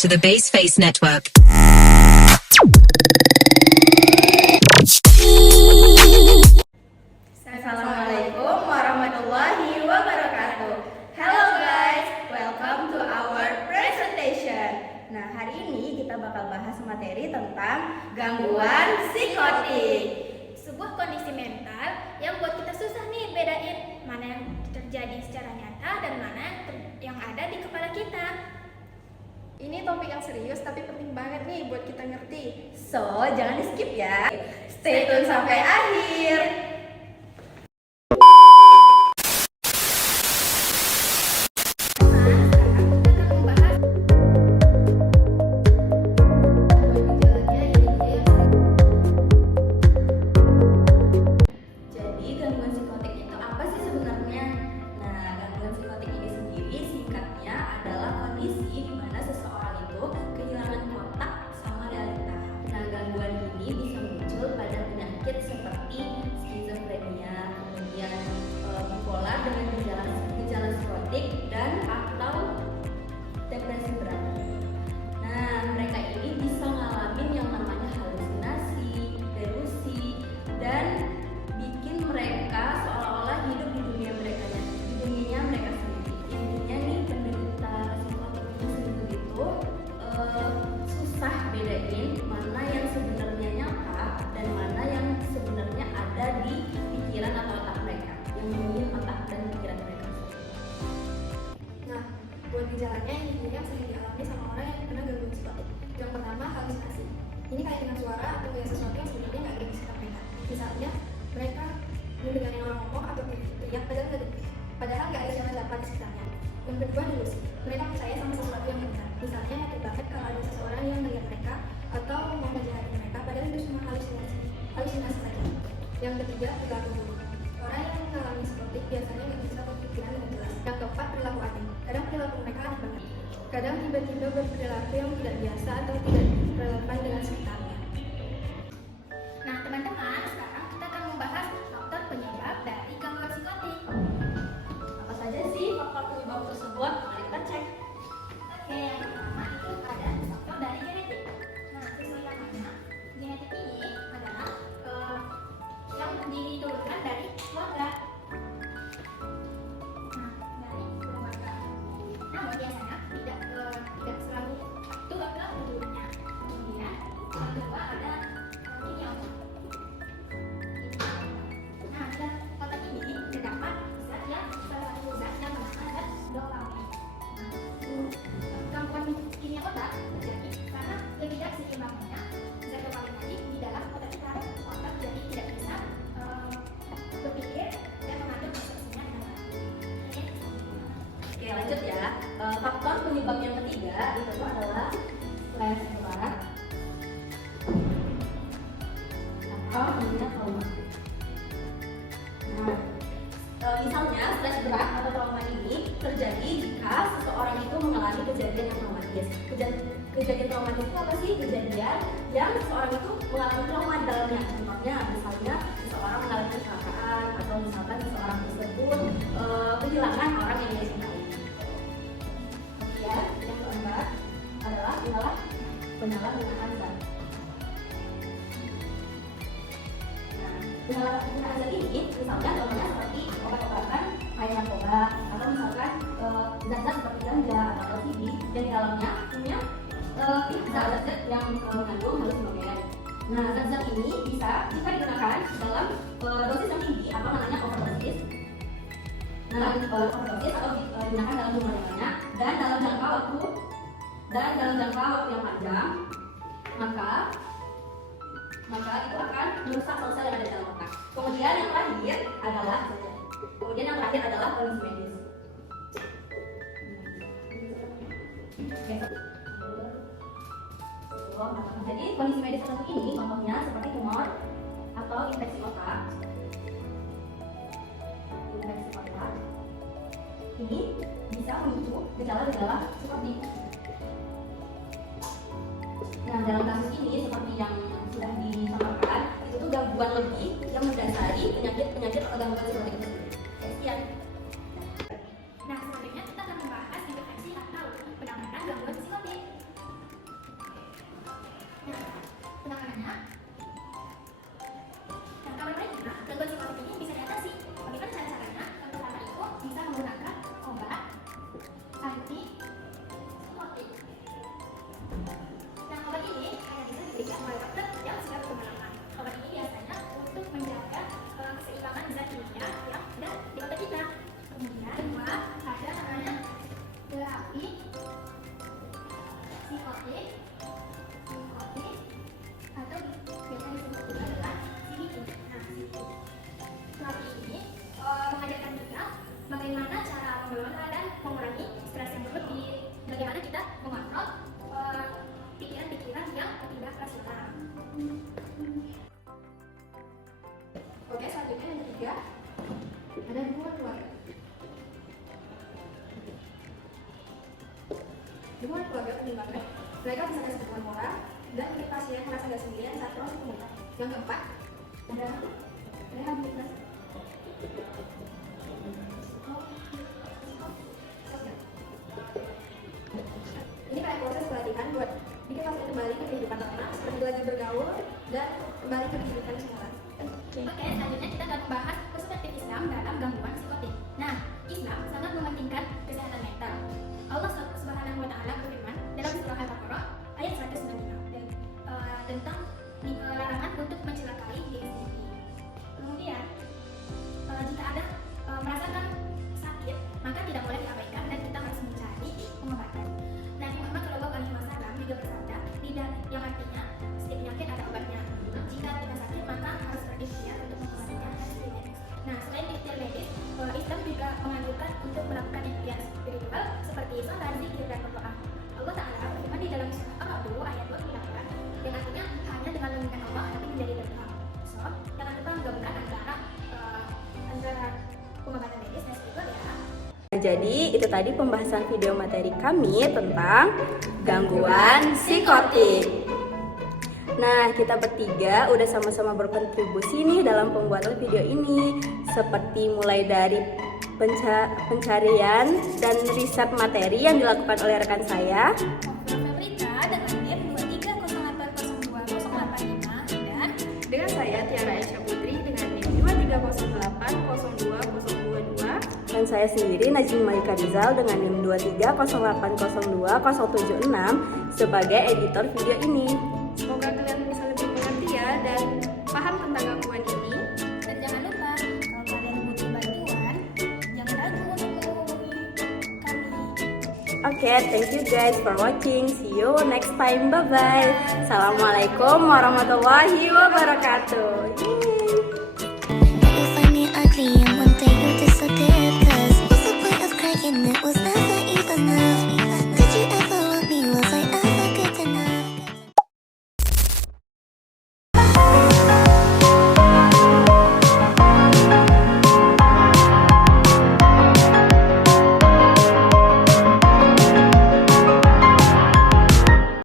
to the Baseface Network. Assalamualaikum warahmatullahi wabarakatuh. Hello guys, welcome to our presentation. Nah, hari ini kita bakal bahas materi tentang gangguan psikotik. Sebuah kondisi mental yang buat kita susah nih bedain mana yang terjadi secara nyata dan mana yang ada di kepala kita. Ini topik yang serius tapi penting banget nih buat kita ngerti. So, jangan di skip ya. Stay tune sampai akhir. Jadi, gangguan psikotik itu apa sih sebenarnya? Nah, gangguan psikotik ini sendiri singkatnya adalah kondisi di mana seseorang itu kehilangan kontak sama realita. Nah, gangguan ini bisa muncul pada penyakit seperti skizofrenia, kemudian bipolar dengan gejala psikotik dan atau depresi berat. Nah, mereka ini bisa ngalamin yang namanya halusinasi, delusi, dan bikin mereka seolah-olah hidup di dunia mereka sendiri. Intinya nih, penderita psikotik itu susah bedain mana yang sebenarnya nyata dan mana yang sebenarnya ada di pikiran atau otak mereka, yang mungkin otak dan pikiran mereka. Nah, buat gejalanya ini yang sering dialami sama orang yang kena gangguan psikotik. Yang pertama, halusinasi. Ini kayak dengan suara atau kayak sesuatu yang sebenarnya nggak ada di sekitar mereka. Misalnya, mereka mendengarkan orang ngomong atau teriak padahal nggak ada siapa-siapa di sekitarnya. Yang kedua, delusi. Mereka percaya sama sesuatu yang benar. Misalnya, yakin banget kalau ada seseorang yang melihat mereka atau mau menjahatin mereka, padahal itu cuma halusinasi saja. Yang ketiga, perilaku buruk. Orang yang mengalami psikotik biasanya nggak bisa berpikiran dengan jelas. Yang keempat, perilaku aneh. Kadang perilaku mereka aneh banget. Kadang tiba-tiba berperilaku yang tidak biasa atau tidak relevan dengan sekitarnya. Nah, teman-teman, sekarang kita akan membahas faktor penyebab dari gangguan psikotik. Apa saja sih faktor penyebab tersebut? Mari kita cek. Oke, yang pertama itu ada faktor dari genetik. Nah, sesuai namanya, genetik ini adalah yang diturunkan dari keluarga. Nah, dari keluarga. Namun biasanya tidak selalu turun ke keturunannya. Kemudian yang kedua ada kimia. Nah, pada otak ini terdapat zat yang salah satu zat yang bernama zat dopamine. Gangguan kimia otak terjadi karena ketidakseimbangannya zat dopamine tadi di dalam otak kita. Otak jadi tidak bisa berpikir dan mengatur persepsinya dengan baik. Oke, lanjut ya. Faktor penyebab yang ketiga itu adalah stres berat atau namanya trauma. Nah, misalnya stres berat atau trauma ini terjadi jika seseorang itu mengalami kejadian yang traumatis. Kejadian traumatis itu apa sih? Kejadian yang seseorang itu mengalami trauma di dalamnya. Contohnya, misalnya seseorang mengalami kecelakaan atau misalkan seseorang tersebut kehilangan orang yang dia cintai. Kemudian yang keempat adalah penyalahgunaan zat. Nah, penyalahgunaan zat ini misalnya contohnya seperti obat-obatan kayak narkoba atau misalkan zat-zat seperti ganja atau LSD yang di dalamnya punya zat-zat yang mengandung halusinogen. Nah, zat-zat ini bisa jika digunakan dalam dosis yang tinggi atau namanya overdosis. Nah, overdosis atau digunakan dalam jumlah yang banyak dan dalam jangka waktu yang panjang, maka itu akan merusak sel-sel yang ada di dalam otak. Kemudian yang terakhir adalah kondisi medis. Jadi kondisi medis tertentu ini contohnya seperti tumor atau infeksi otak. Ini bisa memicu gejala-gejala psikotik. Nah, dalam kasus ini seperti yang sudah disampaikan, itu tuh gangguan lebih yang mendasari penyakit atau gangguan psikotik itu sendiri. Sekian. Nah, selanjutnya kita akan membahas intervensi atau penanganan gangguan psikotik. juga melalui obat yang siap berpengalaman. Obat ini biasanya untuk menjaga keseimbangan zat kimia yang ada di otak kita. Kemudian dua, ada namanya terapi psikotik atau biasanya disebut juga adalah CBT. Nah, CBT. Terapi ini mengajarkan kita bagaimana cara mengelola dan mengurangi stres yang berlebih, bagaimana kita mengontrol pikiran-pikiran yang tidak rasional. Oke, selanjutnya yang ketiga ada hubungan keluarga. Hubungan keluarga penting banget. Mereka bisa kasih dukungan moral dan bikin pasien merasa gak sendirian saat proses pemulihan. Yang keempat ada rehabilitasi. Ini kayak proses pelatihan buat bikin pasien kembali ke kehidupan normal, seperti belajar bergaul dan kembali ke kehidupan semula. Oke, selanjutnya kita akan membahas perspektif Islam dalam gangguan psikotik. Nah, Islam sangat mementingkan kesehatan mental. Allah Subhanahu wa Ta'ala berfirman dalam surah Al-Baqarah ayat 195 dan tentang larangan untuk mencelakai diri sendiri. Kemudian, jika ada merasakan sakit, maka tidak boleh diabaikan dan kita harus mencari pengobatan. Nabi Muhammad SAW juga bersabda, tidak, yang artinya setiap penyakit ada obatnya. Jika kita sakit, maka harus berikhtiar untuk mengobatinya dan seperti medis. Nah, selain ikhtiar medis, Islam juga menganjurkan untuk melakukan ikhtiar spiritual seperti sholat, zikir, dan berdoa. Allah Ta'ala berfirman di dalam surah Al-Baqarah ayat 28 yang artinya hanya dengan mengingat Allah tapi menjadi berdoa. So, jangan lupa menggabungkan antara pengobatan medis dan spiritual ya. Jadi itu tadi pembahasan video materi kami tentang gangguan psikotik. Nah, kita bertiga udah sama-sama berkontribusi nih dalam pembuatan video ini, seperti mulai dari pencarian dan riset materi yang dilakukan oleh rekan saya, Fabrika dengan NIM 230802085 dan Dengan saya Tiara Aisyah Putri dengan NIM 230802022. dan saya sendiri Najmi Malika Rizal dengan NIM 230802076 sebagai editor video ini. Semoga kalian bisa lebih mengerti ya dan paham tentang gangguan ini. dan jangan lupa kalau kalian butuh bantuan jangan ragu untuk menghubungi kami. Oke, thank you guys for watching. See you next time. Bye bye. Assalamualaikum warahmatullahi wabarakatuh. Yeay.